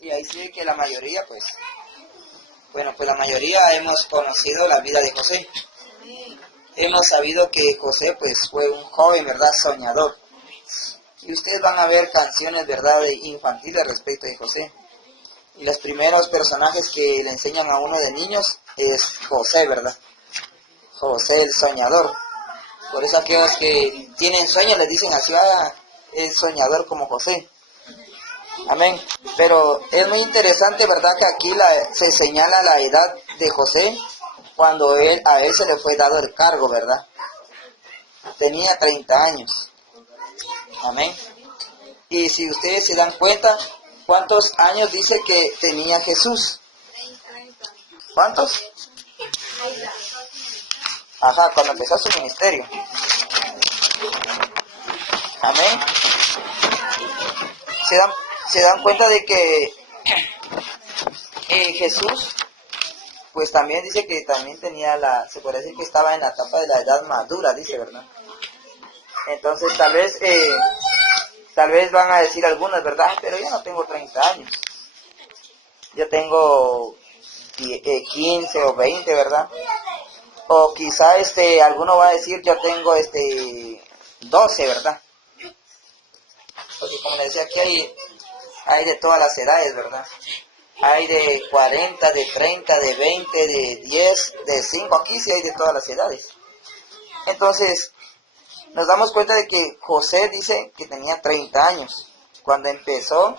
Y ahí sí que la mayoría, pues la mayoría hemos conocido la vida de José. Hemos sabido que José, pues, fue un joven, ¿verdad?, soñador. Y ustedes van a ver canciones, ¿verdad?, infantiles respecto de José. Y los primeros personajes que le enseñan a uno de niños es José, ¿verdad? José el soñador. Por eso aquellos que tienen sueños les dicen así, el soñador como José. Amén. Pero es muy interesante, ¿verdad?, que aquí se señala la edad de José cuando a él se le fue dado el cargo, ¿verdad? Tenía 30 años. Amén. Y si ustedes se dan cuenta, ¿cuántos años dice que tenía Jesús? ¿Cuántos? Ajá, cuando empezó su ministerio. Amén. Se dan cuenta de que Jesús, pues también dice que también tenía se puede decir que estaba en la etapa de la edad madura, dice, ¿verdad? Entonces tal vez van a decir algunos, ¿verdad? Pero yo no tengo 30 años. Yo tengo 15 o 20, ¿verdad? O quizá alguno va a decir yo tengo 12, ¿verdad? Porque como les decía, aquí hay de todas las edades, ¿verdad? Hay de 40, de 30, de 20, de 10, de 5, aquí sí hay de todas las edades. Entonces, nos damos cuenta de que José dice que tenía 30 años cuando empezó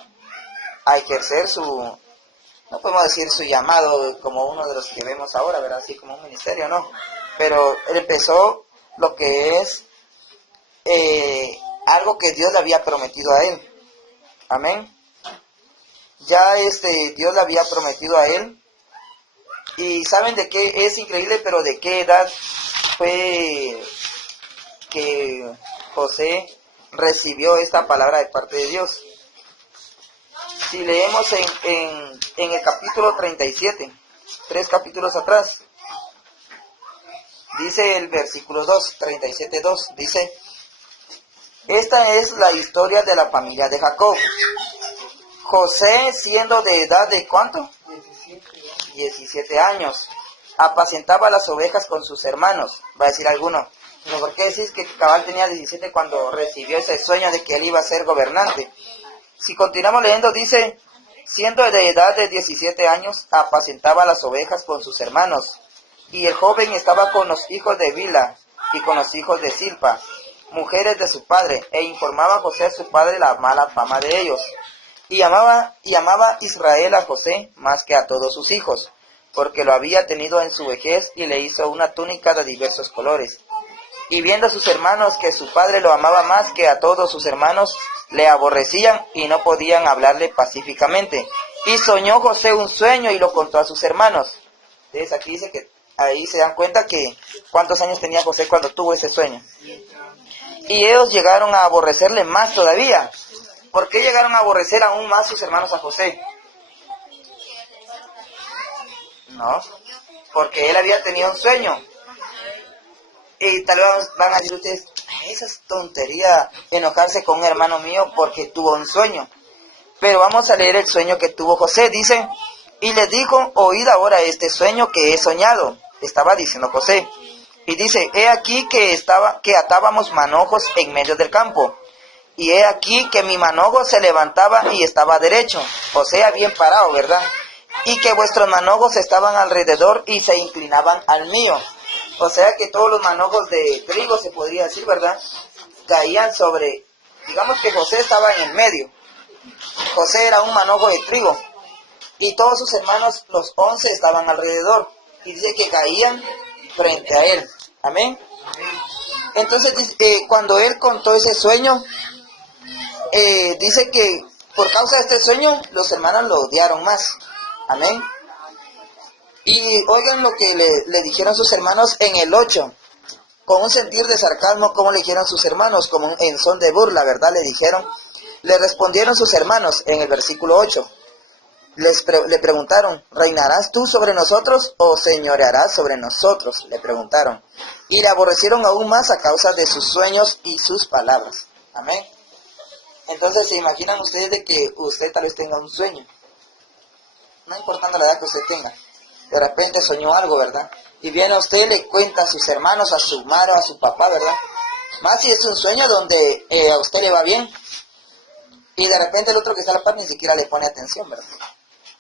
a ejercer no podemos decir su llamado como uno de los que vemos ahora, ¿verdad? Así como un ministerio, no. Pero él empezó lo que es algo que Dios le había prometido a él. Amén. Ya Dios le había prometido a él. Y saben de qué es increíble, pero de qué edad fue que José recibió esta palabra de parte de Dios. Si leemos en el capítulo 37, 3 capítulos atrás, dice el versículo 2, 37:2, dice: esta es la historia de la familia de Jacob. José, siendo de edad de ¿cuánto? 17 años, apacentaba las ovejas con sus hermanos. Va a decir alguno, ¿pero por qué decís que cabal tenía 17 cuando recibió ese sueño de que él iba a ser gobernante? Si continuamos leyendo, dice: siendo de edad de 17 años, apacentaba las ovejas con sus hermanos. Y el joven estaba con los hijos de Bila y con los hijos de Silpa, mujeres de su padre, e informaba a José a su padre la mala fama de ellos. Y amaba Israel a José más que a todos sus hijos, porque lo había tenido en su vejez y le hizo una túnica de diversos colores. Y viendo a sus hermanos que su padre lo amaba más que a todos sus hermanos, le aborrecían y no podían hablarle pacíficamente. Y soñó José un sueño y lo contó a sus hermanos. Entonces aquí dice que ahí se dan cuenta que cuántos años tenía José cuando tuvo ese sueño. Y ellos llegaron a aborrecerle más todavía. ¿Por qué llegaron a aborrecer aún más sus hermanos a José? No, porque él había tenido un sueño. Y tal vez van a decir ustedes, esa es tontería, enojarse con un hermano mío porque tuvo un sueño. Pero vamos a leer el sueño que tuvo José. Dice: y les dijo: oíd ahora este sueño que he soñado. Estaba diciendo José. Y dice: he aquí que atábamos manojos en medio del campo. Y he aquí que mi manojo se levantaba y estaba derecho, o sea, bien parado, ¿verdad? Y que vuestros manojos estaban alrededor y se inclinaban al mío. O sea que todos los manojos de trigo, se podría decir, ¿verdad?, caían sobre, digamos que José estaba en el medio. José era un manojo de trigo. Y todos sus hermanos, los 11, estaban alrededor. Y dice que caían frente a él. Amén. Entonces, cuando él contó ese sueño, dice que por causa de este sueño, los hermanos lo odiaron más. Amén. Y oigan lo que le dijeron sus hermanos en el 8, con un sentir de sarcasmo, como le dijeron sus hermanos, como en son de burla, ¿verdad? Le respondieron sus hermanos en el versículo 8. Le preguntaron: ¿reinarás tú sobre nosotros o señorearás sobre nosotros? Le preguntaron. Y le aborrecieron aún más a causa de sus sueños y sus palabras. Amén. Entonces, ¿se imaginan ustedes de que usted tal vez tenga un sueño? no importando la edad que usted tenga. De repente soñó algo, ¿verdad? Y viene a usted, le cuenta a sus hermanos, a su madre o a su papá, ¿verdad? Más si es un sueño donde a usted le va bien. Y de repente el otro que está a la par ni siquiera le pone atención, ¿verdad?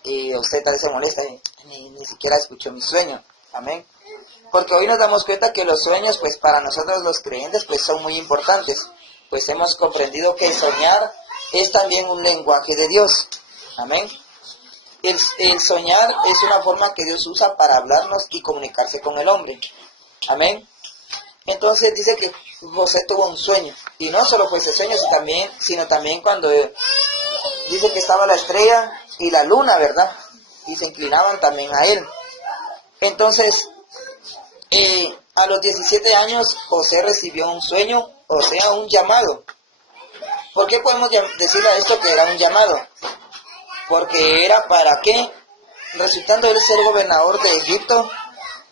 Y usted tal vez se molesta y ni siquiera escuchó mi sueño. Amén. Porque hoy nos damos cuenta que los sueños, pues para nosotros los creyentes, pues son muy importantes. Pues hemos comprendido que soñar es también un lenguaje de Dios. Amén. El soñar es una forma que Dios usa para hablarnos y comunicarse con el hombre. Amén. Entonces dice que José tuvo un sueño. Y no solo fue ese sueño, sino también cuando dice que estaba la estrella y la luna, ¿verdad? Y se inclinaban también a él. Entonces, a los 17 años, José recibió un sueño, o sea, un llamado. ¿Por qué podemos decirle a esto que era un llamado? Porque era para qué, resultando él ser gobernador de Egipto,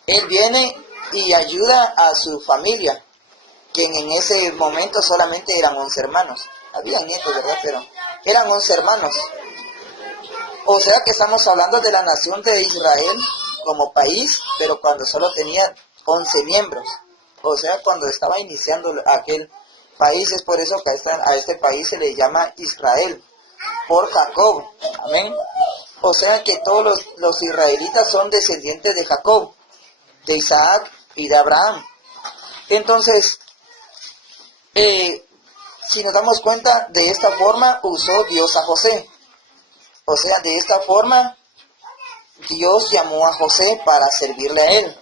él viene y ayuda a su familia, que en ese momento solamente eran 11 hermanos. Había nietos, ¿verdad? Pero eran 11 hermanos. O sea que estamos hablando de la nación de Israel como país, pero cuando solo tenía 11 miembros. O sea, cuando estaba iniciando aquel país, es por eso que a este país se le llama Israel, por Jacob. Amén. O sea que todos los israelitas son descendientes de Jacob, de Isaac y de Abraham. Entonces, si nos damos cuenta, de esta forma usó Dios a José. O sea, de esta forma Dios llamó a José para servirle a él.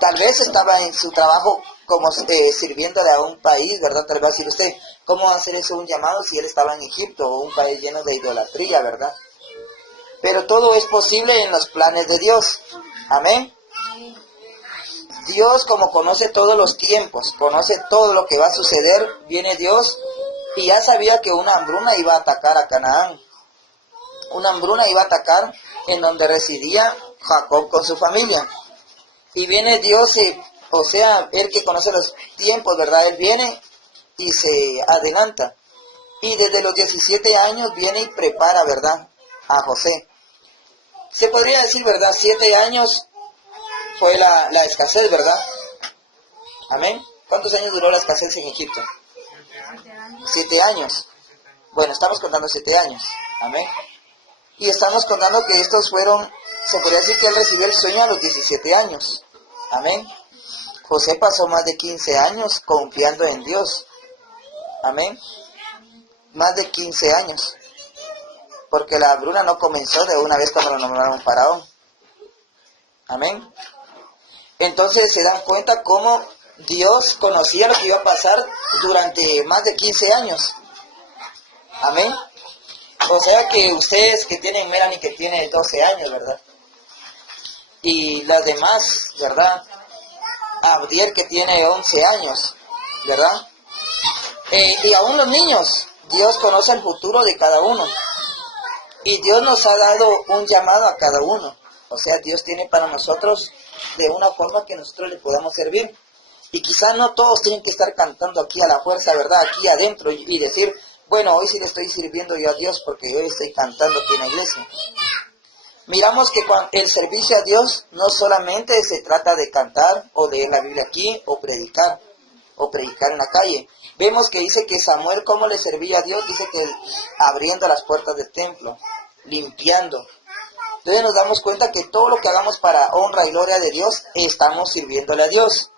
Tal vez estaba en su trabajo como sirviéndole a un país, ¿verdad? Tal vez decir usted, ¿cómo va a hacer eso un llamado si él estaba en Egipto, o un país lleno de idolatría, ¿verdad? Pero todo es posible en los planes de Dios. Amén. Dios, como conoce todos los tiempos, conoce todo lo que va a suceder, viene Dios y ya sabía que una hambruna iba a atacar a Canaán. Una hambruna iba a atacar en donde residía Jacob con su familia. Y viene Dios, o sea, él que conoce los tiempos, ¿verdad? Él viene y se adelanta. Y desde los 17 años viene y prepara, ¿verdad?, a José. Se podría decir, ¿verdad? 7 años fue la escasez, ¿verdad? Amén. ¿Cuántos años duró la escasez en Egipto? 7 años. Bueno, estamos contando 7 años. Amén. Y estamos contando que estos fueron, se podría decir que él recibió el sueño a los 17 años. Amén. José pasó más de 15 años confiando en Dios. Amén. Más de 15 años. Porque la hambruna no comenzó de una vez cuando lo nombraron faraón. Amén. Entonces se dan cuenta cómo Dios conocía lo que iba a pasar durante más de 15 años. Amén. O sea que ustedes que tienen Melanie que tiene 12 años, ¿verdad? Y las demás, ¿verdad? Abdiel que tiene 11 años, ¿verdad? Y aún los niños, Dios conoce el futuro de cada uno. Y Dios nos ha dado un llamado a cada uno. O sea, Dios tiene para nosotros de una forma que nosotros le podamos servir. Y quizás no todos tienen que estar cantando aquí a la fuerza, ¿verdad? Aquí adentro y decir, bueno, hoy sí le estoy sirviendo yo a Dios porque hoy estoy cantando aquí en la iglesia. Miramos que el servicio a Dios no solamente se trata de cantar o leer la Biblia aquí o predicar en la calle. Vemos que dice que Samuel, ¿cómo le servía a Dios? Dice que abriendo las puertas del templo, limpiando. Entonces nos damos cuenta que todo lo que hagamos para honra y gloria de Dios, estamos sirviéndole a Dios.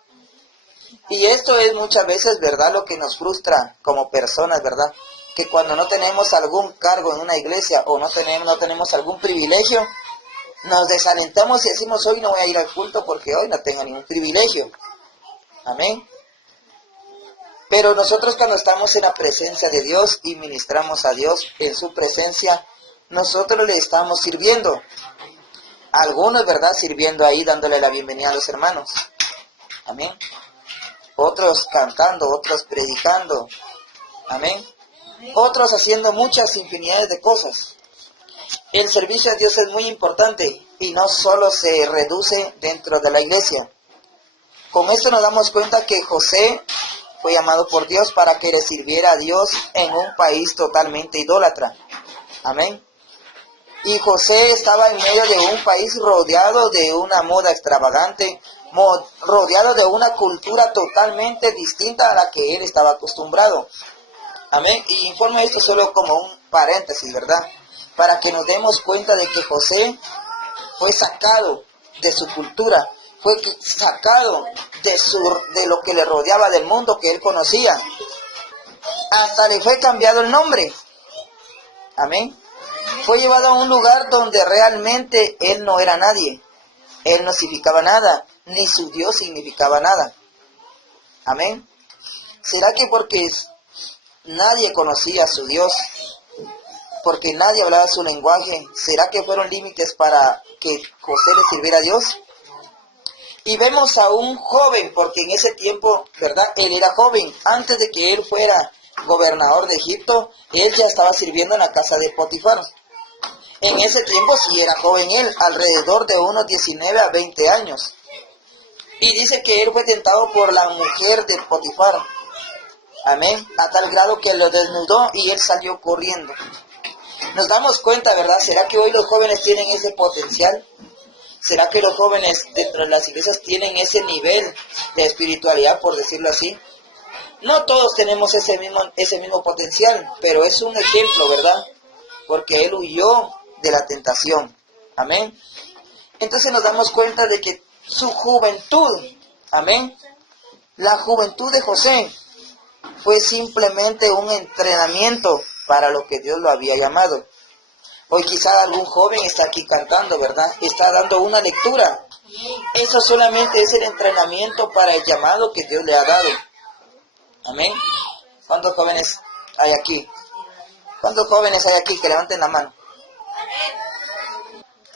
Y esto es muchas veces, ¿verdad?, lo que nos frustra como personas, ¿verdad? Que cuando no tenemos algún cargo en una iglesia o no tenemos algún privilegio, nos desalentamos y decimos, hoy no voy a ir al culto porque hoy no tengo ningún privilegio. Amén. Pero nosotros cuando estamos en la presencia de Dios y ministramos a Dios en su presencia, nosotros le estamos sirviendo. Algunos, ¿verdad?, sirviendo ahí, dándole la bienvenida a los hermanos. Amén. Otros cantando, otros predicando. Amén. Otros haciendo muchas infinidades de cosas. El servicio a Dios es muy importante y no solo se reduce dentro de la iglesia. Con esto nos damos cuenta que José fue llamado por Dios para que le sirviera a Dios en un país totalmente idólatra. Amén. Y José estaba en medio de un país rodeado de una moda extravagante, rodeado de una cultura totalmente distinta a la que él estaba acostumbrado. Amén. Y informo esto solo como un paréntesis, ¿verdad? Para que nos demos cuenta de que José fue sacado de su cultura, fue sacado de lo que le rodeaba, del mundo que él conocía. Hasta le fue cambiado el nombre. Amén. Fue llevado a un lugar donde realmente él no era nadie. Él no significaba nada, ni su Dios significaba nada. Amén. ¿Será que porque nadie conocía a su Dios, porque nadie hablaba su lenguaje, será que fueron límites para que José le sirviera a Dios? Y vemos a un joven, porque en ese tiempo, ¿verdad? Él era joven. Antes de que él fuera gobernador de Egipto, él ya estaba sirviendo en la casa de Potifar. En ese tiempo sí era joven él, alrededor de unos 19 a 20 años. Y dice que él fue tentado por la mujer de Potifar. Amén. A tal grado que lo desnudó y él salió corriendo. Nos damos cuenta, ¿verdad? ¿Será que hoy los jóvenes tienen ese potencial? ¿Será que los jóvenes dentro de las iglesias tienen ese nivel de espiritualidad, por decirlo así? No todos tenemos ese mismo potencial, pero es un ejemplo, ¿verdad? Porque él huyó de la tentación. Amén. Entonces nos damos cuenta de que su juventud, amén, la juventud de José fue simplemente un entrenamiento para lo que Dios lo había llamado. Hoy quizá algún joven está aquí cantando, ¿verdad? Está dando una lectura. Eso solamente es el entrenamiento para el llamado que Dios le ha dado. Amén. ¿Cuántos jóvenes hay aquí? ¿Cuántos jóvenes hay aquí? Que levanten la mano.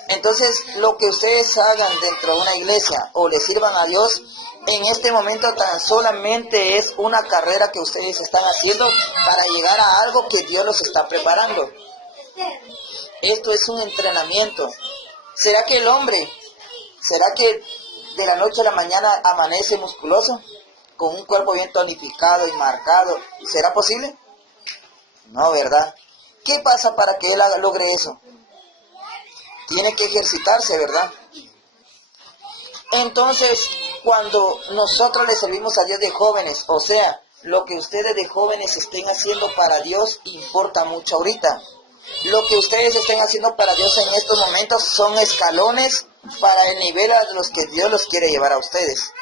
Entonces, lo que ustedes hagan dentro de una iglesia o le sirvan a Dios, en este momento tan solamente es una carrera que ustedes están haciendo para llegar a algo que Dios los está preparando. Esto es un entrenamiento. ¿Será que el hombre, será que de la noche a la mañana amanece musculoso? Con un cuerpo bien tonificado y marcado. ¿Será posible? No, ¿verdad? ¿Qué pasa para que él logre eso? Tiene que ejercitarse, ¿verdad? Entonces, cuando nosotros le servimos a Dios de jóvenes, o sea, lo que ustedes de jóvenes estén haciendo para Dios importa mucho ahorita. Lo que ustedes estén haciendo para Dios en estos momentos son escalones para el nivel a los que Dios los quiere llevar a ustedes.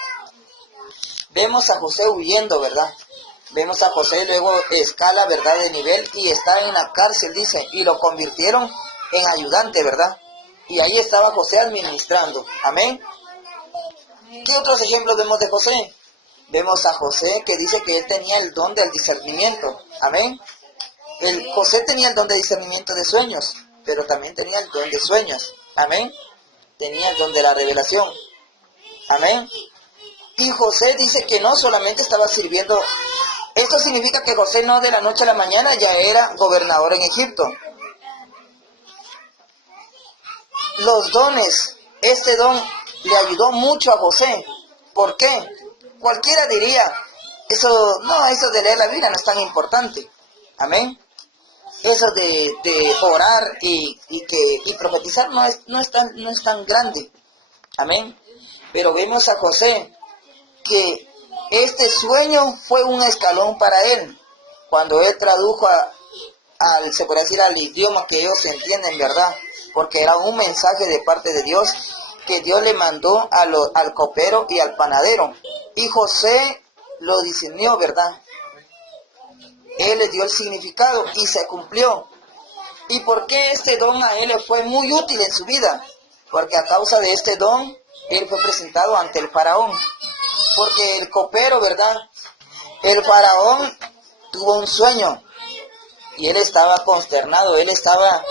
Vemos a José huyendo, ¿verdad? Vemos a José, luego escala, ¿verdad?, de nivel y está en la cárcel, dice, y lo convirtieron en ayudante, ¿verdad? Y ahí estaba José administrando. Amén. ¿Qué otros ejemplos vemos de José? Vemos a José que dice que él tenía el don del discernimiento. Amén. José tenía el don de discernimiento de sueños, pero también tenía el don de sueños. Amén. Tenía el don de la revelación. Amén. Y José dice que no solamente estaba sirviendo. Esto significa que José no de la noche a la mañana ya era gobernador en Egipto. Los dones, este don le ayudó mucho a José. ¿Por qué? Cualquiera diría, eso de leer la Biblia no es tan importante. Amén. Eso de orar y profetizar no es tan grande. Amén. Pero vemos a José que este sueño fue un escalón para él. Cuando él tradujo se podría decir al idioma que ellos entienden, ¿verdad? Porque era un mensaje de parte de Dios que Dios le mandó al copero y al panadero. Y José lo discernió, ¿verdad? Él le dio el significado y se cumplió. ¿Y por qué este don a él le fue muy útil en su vida? Porque a causa de este don, él fue presentado ante el faraón. Porque el copero, ¿verdad? El faraón tuvo un sueño y él estaba consternado, él estaba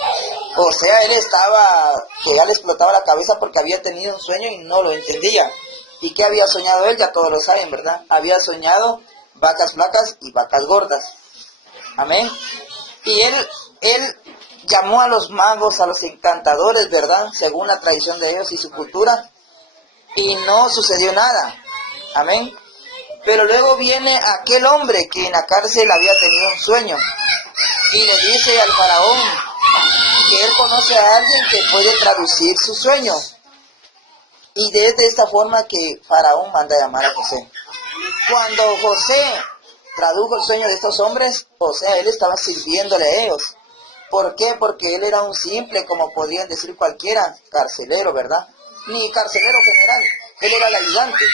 que ya le explotaba la cabeza porque había tenido un sueño y no lo entendía. ¿Y qué había soñado él? Ya todos lo saben, ¿verdad? Había soñado vacas flacas y vacas gordas. Amén. Y él llamó a los magos, a los encantadores, ¿verdad? Según la tradición de ellos y su cultura. Y no sucedió nada. Amén. Pero luego viene aquel hombre que en la cárcel había tenido un sueño. Y le dice al faraón, porque él conoce a alguien que puede traducir su sueño. Y desde esta forma que Faraón manda a llamar a José. Cuando José tradujo el sueño de estos hombres, o sea, él estaba sirviéndole a ellos. ¿Por qué? Porque él era un simple, como podrían decir cualquiera, carcelero, ¿verdad? Ni carcelero general, él era el ayudante.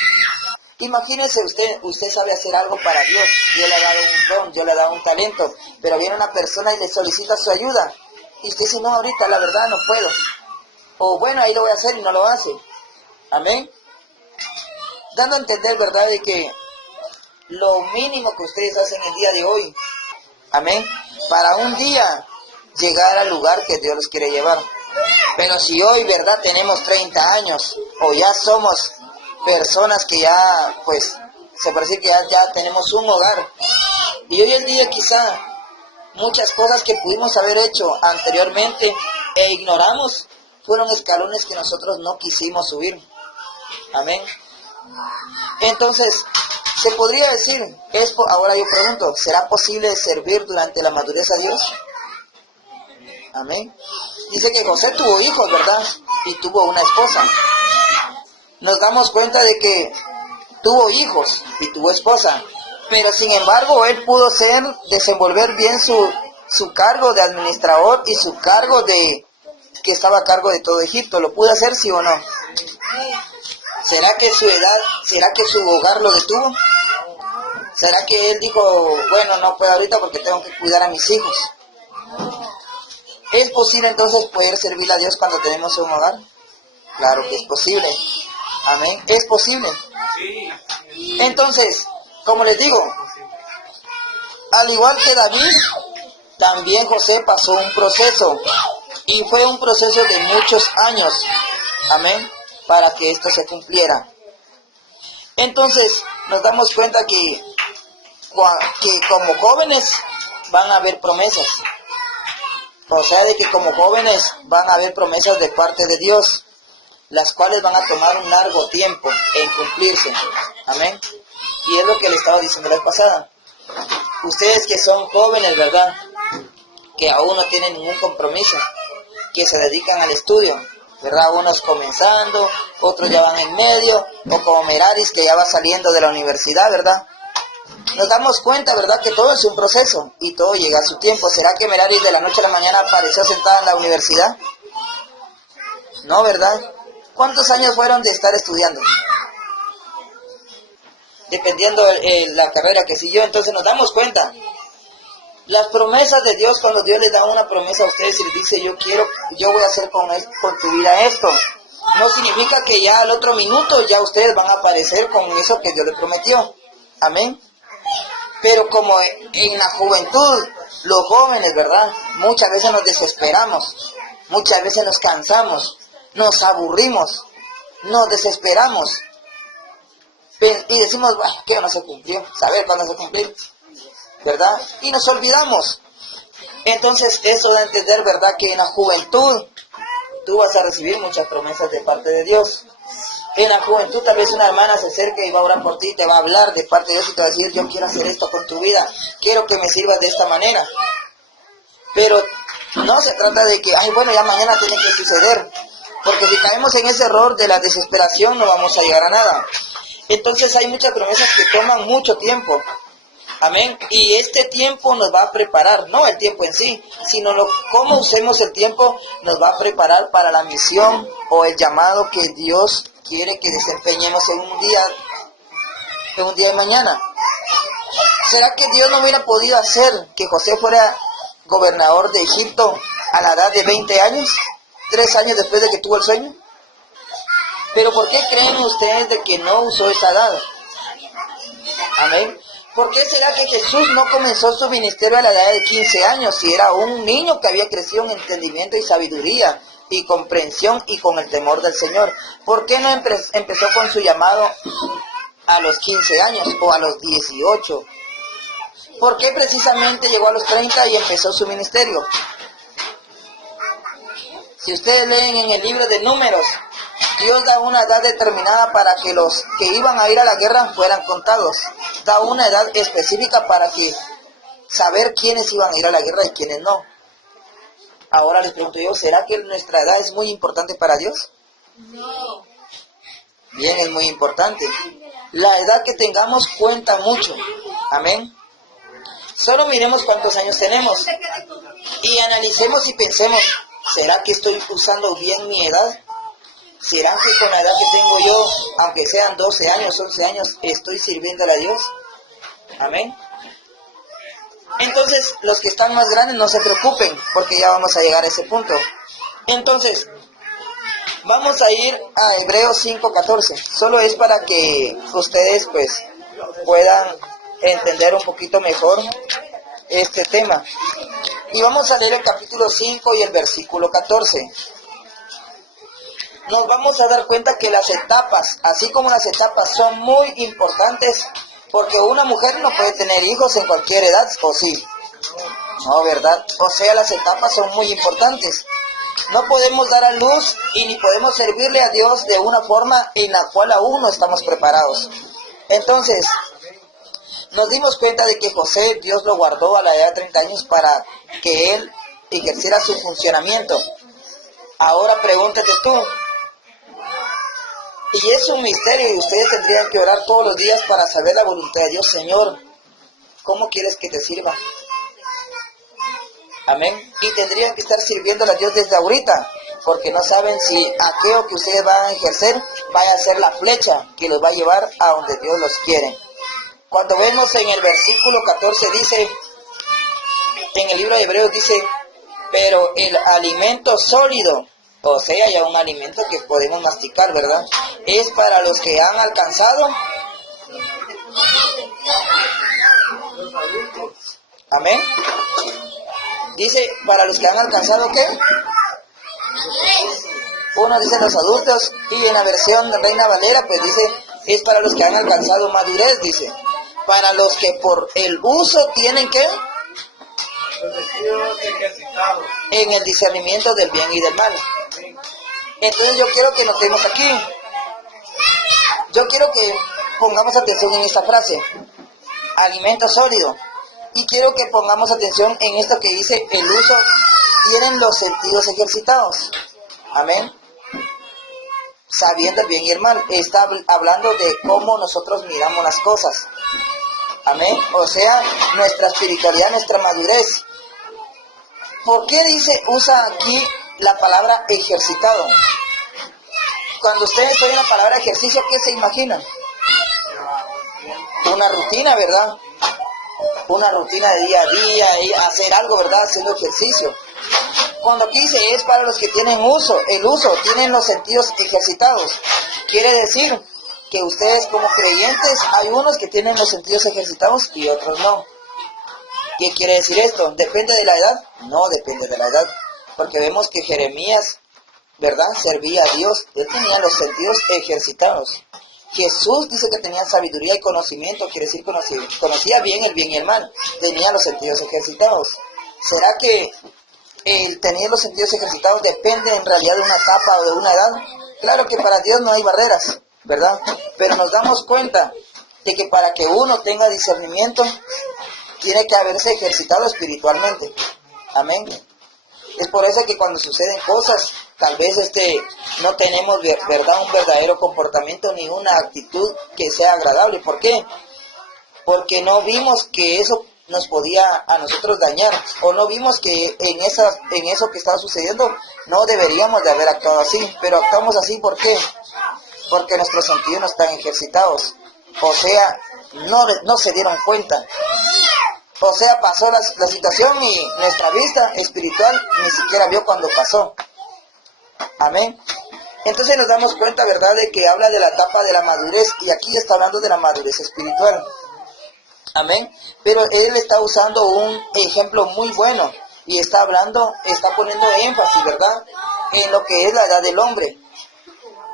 Imagínese usted sabe hacer algo para Dios, Dios le ha dado un don, Dios le ha dado un talento, pero viene una persona y le solicita su ayuda, y usted dice, no, ahorita la verdad no puedo, o bueno, ahí lo voy a hacer y no lo hace. Amén. Dando a entender, ¿verdad?, de que lo mínimo que ustedes hacen el día de hoy, amén, para un día llegar al lugar que Dios los quiere llevar. Pero si hoy, ¿verdad?, tenemos 30 años, o ya somos personas que ya, pues, se parece que ya tenemos un hogar, y hoy el día quizá muchas cosas que pudimos haber hecho anteriormente e ignoramos, fueron escalones que nosotros no quisimos subir. Amén. Entonces, se podría decir, ahora yo pregunto, ¿será posible servir durante la madurez a Dios? Amén. Dice que José tuvo hijos, ¿verdad? Y tuvo una esposa. Nos damos cuenta de que tuvo hijos y tuvo esposa, pero sin embargo él pudo desenvolver bien su cargo de administrador y su cargo de que estaba a cargo de todo Egipto. ¿Lo pudo hacer, sí o no? ¿Será que su hogar lo detuvo? ¿Será que él dijo, bueno, no puedo ahorita porque tengo que cuidar a mis hijos? ¿Es posible entonces poder servir a Dios cuando tenemos un hogar? Claro que es posible. Amén. Es posible. Entonces, como les digo, al igual que David, también José pasó un proceso. Y fue un proceso de muchos años. Amén. Para que esto se cumpliera. Entonces, nos damos cuenta que como jóvenes van a haber promesas. O sea, de que como jóvenes van a haber promesas de parte de Dios, las cuales van a tomar un largo tiempo en cumplirse. Amén. Y es lo que le estaba diciendo la vez pasada. Ustedes que son jóvenes, ¿verdad?, que aún no tienen ningún compromiso, que se dedican al estudio, ¿verdad? Unos comenzando, otros ya van en medio, o como Meraris que ya va saliendo de la universidad, ¿verdad? Nos damos cuenta, ¿verdad?, que todo es un proceso y todo llega a su tiempo. ¿Será que Meraris de la noche a la mañana apareció sentada en la universidad? No, ¿verdad? ¿Cuántos años fueron de estar estudiando? Dependiendo la carrera que siguió. Entonces nos damos cuenta. Las promesas de Dios, cuando Dios les da una promesa a ustedes y les dice, yo voy a hacer con tu vida esto, no significa que ya al otro minuto ya ustedes van a aparecer con eso que Dios les prometió. Amén. Pero como en la juventud, los jóvenes, ¿verdad?, muchas veces nos desesperamos, muchas veces nos cansamos, nos aburrimos, nos desesperamos y decimos, bueno, ¿qué no se cumplió? ¿Saber cuándo se cumplió? ¿Verdad? Y nos olvidamos. Entonces eso da a entender, ¿verdad?, que en la juventud tú vas a recibir muchas promesas de parte de Dios. En la juventud tal vez una hermana se acerque y va a orar por ti, te va a hablar de parte de Dios y te va a decir, yo quiero hacer esto con tu vida, quiero que me sirvas de esta manera. Pero no se trata de que, ay, bueno, ya mañana tiene que suceder, porque si caemos en ese error de la desesperación no vamos a llegar a nada. Entonces hay muchas promesas que toman mucho tiempo. Amén. Y este tiempo nos va a preparar, no el tiempo en sí, sino cómo usemos el tiempo nos va a preparar para la misión o el llamado que Dios quiere que desempeñemos en un día de mañana. ¿Será que Dios no hubiera podido hacer que José fuera gobernador de Egipto a la edad de 20 años? 3 años después de que tuvo el sueño. ¿Pero por qué creen ustedes de que no usó esa edad? Amén. ¿Por qué será que Jesús no comenzó su ministerio a la edad de 15 años si era un niño que había crecido en entendimiento y sabiduría y comprensión y con el temor del Señor? ¿Por qué no empezó con su llamado a los 15 años o a los 18? ¿Por qué precisamente llegó a los 30 y empezó su ministerio? Si ustedes leen en el libro de Números, Dios da una edad determinada para que los que iban a ir a la guerra fueran contados. Da una edad específica para saber quiénes iban a ir a la guerra y quiénes no. Ahora les pregunto yo, ¿será que nuestra edad es muy importante para Dios? No. Bien, es muy importante. La edad que tengamos cuenta mucho. Amén. Solo miremos cuántos años tenemos y analicemos y pensemos, ¿será que estoy usando bien mi edad? ¿Será que con la edad que tengo yo, aunque sean 12 años, 11 años, estoy sirviéndole a Dios? Amén. Entonces, los que están más grandes no se preocupen, porque ya vamos a llegar a ese punto. Entonces, vamos a ir a Hebreos 5:14. Solo es para que ustedes pues puedan entender un poquito mejor este tema. Y vamos a leer el capítulo 5 y el versículo 14. Nos vamos a dar cuenta que las etapas, así como las etapas son muy importantes, porque una mujer no puede tener hijos en cualquier edad, ¿o sí? No, ¿verdad? O sea, las etapas son muy importantes. No podemos dar a luz y ni podemos servirle a Dios de una forma en la cual aún no estamos preparados. Entonces, nos dimos cuenta de que José, Dios lo guardó a la edad de 30 años para que él ejerciera su funcionamiento. Ahora pregúntate tú, y es un misterio y ustedes tendrían que orar todos los días para saber la voluntad de Dios. Señor, ¿cómo quieres que te sirva? Amén. Y tendrían que estar sirviéndole a Dios desde ahorita, porque no saben si aquello que ustedes van a ejercer vaya a ser la flecha que los va a llevar a donde Dios los quiere. Cuando vemos en el versículo 14 dice, en el libro de Hebreos dice, pero el alimento sólido, o sea, ya un alimento que podemos masticar, ¿verdad? Es para los que han alcanzado. Amén. Dice, para los que han alcanzado, ¿qué? Uno dice los adultos, y en la versión de Reina Valera, pues dice, es para los que han alcanzado madurez, dice. Para los que por el uso tienen, ¿qué? En el discernimiento del bien y del mal. Entonces yo quiero que notemos aquí. Yo quiero que pongamos atención en esta frase. Alimento sólido. Y quiero que pongamos atención en esto que dice el uso. Tienen los sentidos ejercitados. Amén. Sabiendo el bien y el mal. Está hablando de cómo nosotros miramos las cosas. Amén. O sea, nuestra espiritualidad, nuestra madurez. ¿Por qué usa aquí la palabra ejercitado? Cuando ustedes oyen la palabra ejercicio, ¿qué se imaginan? Una rutina, ¿verdad? Una rutina de día a día, y hacer algo, ¿verdad? Haciendo ejercicio. Cuando aquí dice es para los que tienen el uso, tienen los sentidos ejercitados. Quiere decir que ustedes como creyentes, hay unos que tienen los sentidos ejercitados y otros no. ¿Qué quiere decir esto? ¿Depende de la edad? No depende de la edad. Porque vemos que Jeremías, ¿verdad? Servía a Dios. Él tenía los sentidos ejercitados. Jesús dice que tenía sabiduría y conocimiento, quiere decir conocía bien y el mal. Tenía los sentidos ejercitados. ¿Será que el tener los sentidos ejercitados depende en realidad de una etapa o de una edad? Claro que para Dios no hay barreras, ¿verdad? Pero nos damos cuenta de que para que uno tenga discernimiento, tiene que haberse ejercitado espiritualmente. Amén. Es por eso que cuando suceden cosas, tal vez no tenemos, ¿verdad?, un verdadero comportamiento ni una actitud que sea agradable. ¿Por qué? Porque no vimos que eso nos podía a nosotros dañar, o no vimos que en eso que estaba sucediendo no deberíamos de haber actuado así, pero actuamos así. ¿Por qué? Porque nuestros sentidos no están ejercitados, o sea, no se dieron cuenta. O sea, pasó la situación y nuestra vista espiritual ni siquiera vio cuando pasó. Amén. Entonces nos damos cuenta, ¿verdad?, de que habla de la etapa de la madurez, y aquí está hablando de la madurez espiritual. Amén. Pero él está usando un ejemplo muy bueno y está poniendo énfasis, ¿verdad?, en lo que es la edad del hombre.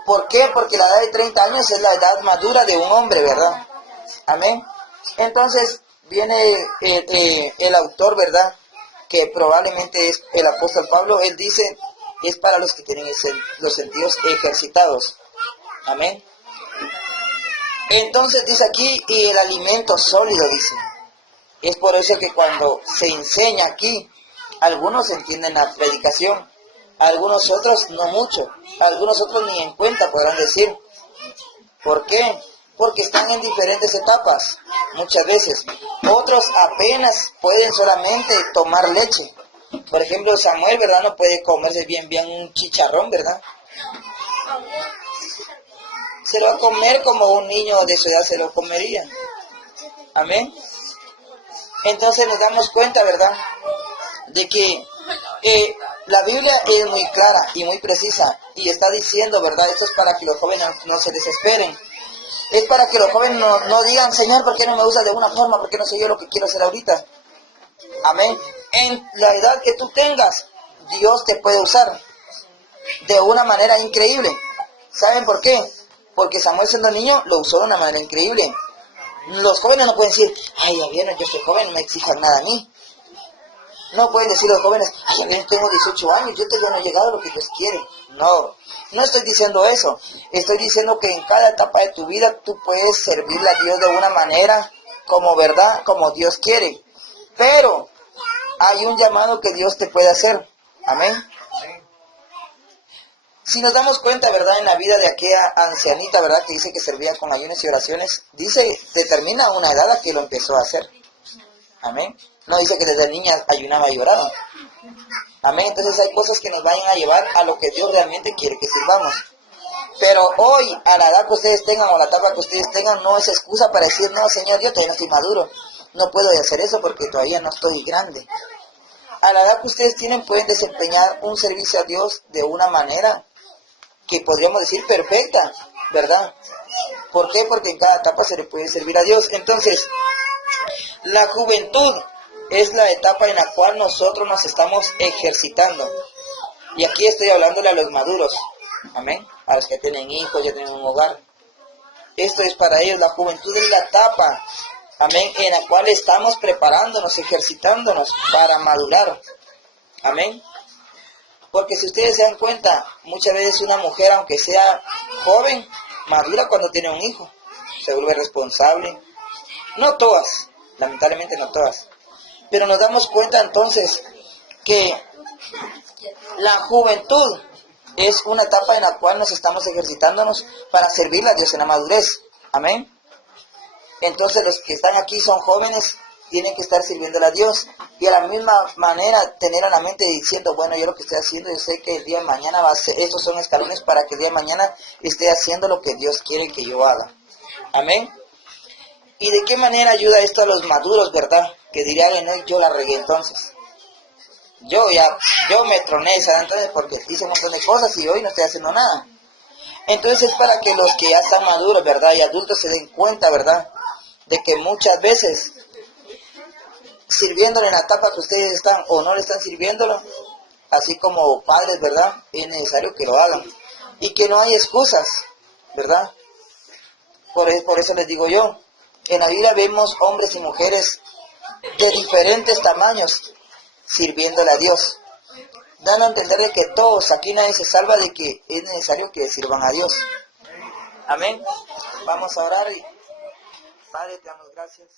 ¿Por qué? Porque la edad de 30 años es la edad madura de un hombre, ¿verdad? Amén. Entonces viene el autor, ¿verdad?, que probablemente es el apóstol Pablo. Él dice, es para los que tienen los sentidos ejercitados. Amén. Entonces dice aquí, y el alimento sólido, dice. Es por eso que cuando se enseña aquí Algunos entienden la predicación, algunos otros no mucho, algunos otros ni en cuenta podrán decir. ¿Por qué? Porque están en diferentes etapas, muchas veces. Otros apenas pueden solamente tomar leche. Por ejemplo, Samuel, ¿verdad? No puede comerse bien un chicharrón, ¿verdad? Se lo va a comer como un niño de su edad se lo comería. Amén. Entonces nos damos cuenta, ¿verdad? De que la Biblia es muy clara y muy precisa. Y está diciendo, ¿verdad? Esto es para que los jóvenes no se desesperen. Es para que los jóvenes no digan, Señor, ¿por qué no me usas de una forma? ¿Por qué no soy yo lo que quiero hacer ahorita? Amén. En la edad que tú tengas, Dios te puede usar de una manera increíble. ¿Saben por qué? Porque Samuel siendo niño lo usó de una manera increíble. Los jóvenes no pueden decir, ay, ya vieron, yo soy joven, no me exijan nada a mí. No pueden decir los jóvenes, ay, ya vieron, tengo 18 años, yo todavía no he llegado a lo que Dios quiere. No, no estoy diciendo eso. Estoy diciendo que en cada etapa de tu vida tú puedes servirle a Dios de una manera como verdad, como Dios quiere. Pero hay un llamado que Dios te puede hacer. Amén. Si nos damos cuenta, ¿verdad? En la vida de aquella ancianita, ¿verdad? Que dice que servía con ayunos y oraciones. Dice, determina una edad a que lo empezó a hacer. Amén. No dice que desde niña ayunaba y oraba. Amén. Entonces hay cosas que nos vayan a llevar a lo que Dios realmente quiere que sirvamos. Pero hoy, a la edad que ustedes tengan o la etapa que ustedes tengan, no es excusa para decir, no, Señor, yo todavía no estoy maduro. No puedo hacer eso porque todavía no estoy grande. A la edad que ustedes tienen pueden desempeñar un servicio a Dios de una manera que podríamos decir perfecta, ¿verdad? ¿Por qué? Porque en cada etapa se le puede servir a Dios. Entonces, la juventud es la etapa en la cual nosotros nos estamos ejercitando. Y aquí estoy hablándole a los maduros, amén, a los que tienen hijos, ya tienen un hogar. Esto es para ellos, la juventud es la etapa, amén, en la cual estamos preparándonos, ejercitándonos para madurar, amén. Porque si ustedes se dan cuenta, muchas veces una mujer, aunque sea joven, madura cuando tiene un hijo, se vuelve responsable. No todas, lamentablemente no todas. Pero nos damos cuenta entonces que la juventud es una etapa en la cual nos estamos ejercitándonos para servirle a Dios en la madurez. Amén. Entonces los que están aquí son jóvenes, tienen que estar sirviéndole a Dios y a la misma manera tener en la mente diciendo, bueno, yo lo que estoy haciendo, yo sé que el día de mañana va a ser, estos son escalones para que el día de mañana esté haciendo lo que Dios quiere que yo haga. Amén. ¿Y de qué manera ayuda esto a los maduros, verdad? Que dirían, no, yo la regué entonces. Yo me troné esa entonces porque hice un montón de cosas y hoy no estoy haciendo nada. Entonces es para que los que ya están maduros, ¿verdad? Y adultos se den cuenta, ¿verdad? De que muchas veces sirviéndole en la etapa que ustedes están o no le están sirviéndolo, así como padres, ¿verdad? Es necesario que lo hagan. Y que no hay excusas, ¿verdad? Por eso les digo yo, en la Biblia vemos hombres y mujeres de diferentes tamaños sirviéndole a Dios, dando a entender de que todos, aquí nadie se salva de que es necesario que sirvan a Dios. Amén. Vamos a orar y Padre, te damos gracias.